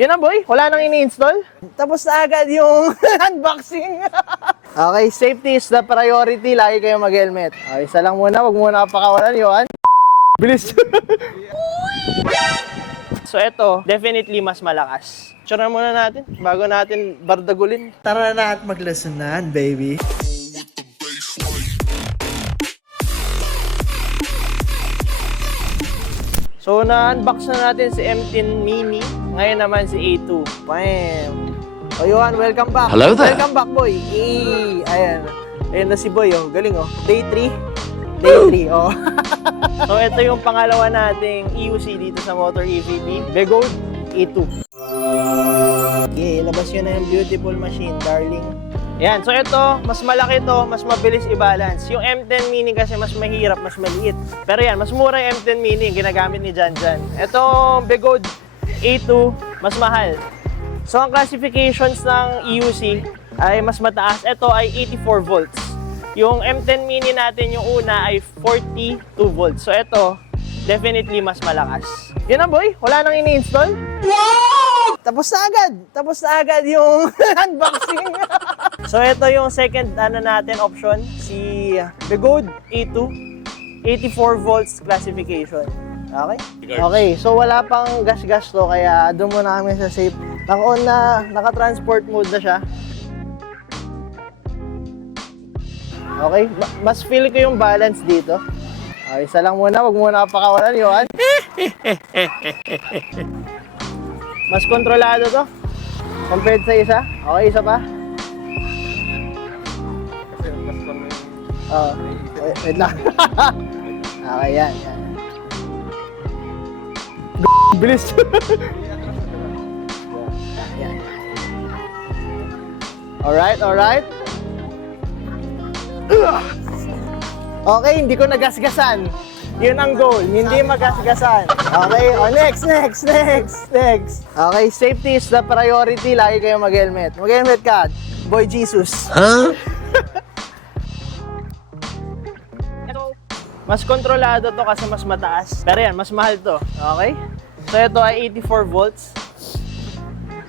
Yun na boy, wala nang ini-install. Tapos na agad yung unboxing. Okay, safety is the priority. Lagi kayong mag-helmet. Okay, isa lang muna, wag muna kapakawalan yun. Bilis. So ito, definitely mas malakas. Tsura muna natin, bago natin bardagulin. Tara na at maglesonan, baby. So na-unbox na natin si M10 Mini. Ngayon naman si A2. Bam! O Johan, welcome back. Hello there. Welcome back, boy. Ayan. Ayan na si boy, oh. Galing, oh. Day 3. Day 3, oh. So ito yung pangalawa nating EUC dito sa Motor EVP. Begod A2. Okay, ilabas yun na yung beautiful machine, darling. Yan, so ito, mas malaki to, mas mabilis i-balance. Yung M10 Mini kasi mas mahirap, mas maliit. Pero yan, mas mura yung M10 Mini, yung ginagamit ni Janjan. Ito, Begod A2, mas mahal. So ang classifications ng EUC ay mas mataas. Ito ay 84 volts. Yung M10 Mini natin, yung una ay 42 volts. So ito, definitely mas malakas. Yun na boy, wala nang ini-install. Wow! Tapos na agad yung unboxing. So ito yung second natin option, si Begod A2, 84 volts classification. Okay? Okay, so wala pang gas-gas to, kaya doon muna kami sa safe. Naka-on na, naka-transport mode na siya. Okay, mas feel ko yung balance dito. Okay, isa lang muna, wag muna kapakawalan yun. Mas kontrolado to compared sa isa. Okay, isa pa. Wait lang. Okay, yan. Bilis. Yan. Alright. Okay, hindi ko nagasgasan. Yun ang goal, hindi magasgasan. Okay, next. Okay, safety is the priority. Lagi kayong mag-helmet. Mag-helmet ka, Boy Jesus. Huh? Mas kontrolado to kasi mas mataas. Pero yan, mas mahal to. Okay? So ito ay 84 volts.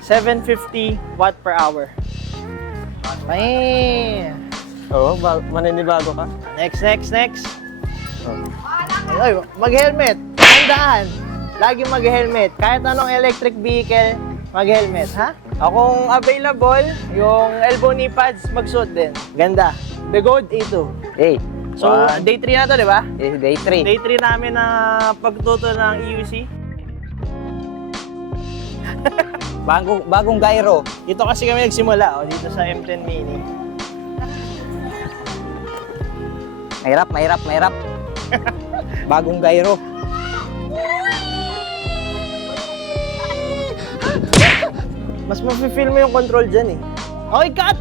750 watt per hour. Ay! Oo, maninibago ka. Next. Ay, mag-helmet. Tandaan. Lagi mag-helmet. Kahit anong electric vehicle, mag-helmet, ha? Kung available, yung elbow knee pads, magsuot din. Ganda. Begod A2. Hey. So, day 3 na to, di ba? Day 3. Day 3 namin na pagtuto ng EUC. Bagong gyro. Dito kasi kami nagsimula, dito sa M10 Mini. Mahirap. Bagong gyro. Mas mafe-feel mo yung control dyan eh. Okay, cut!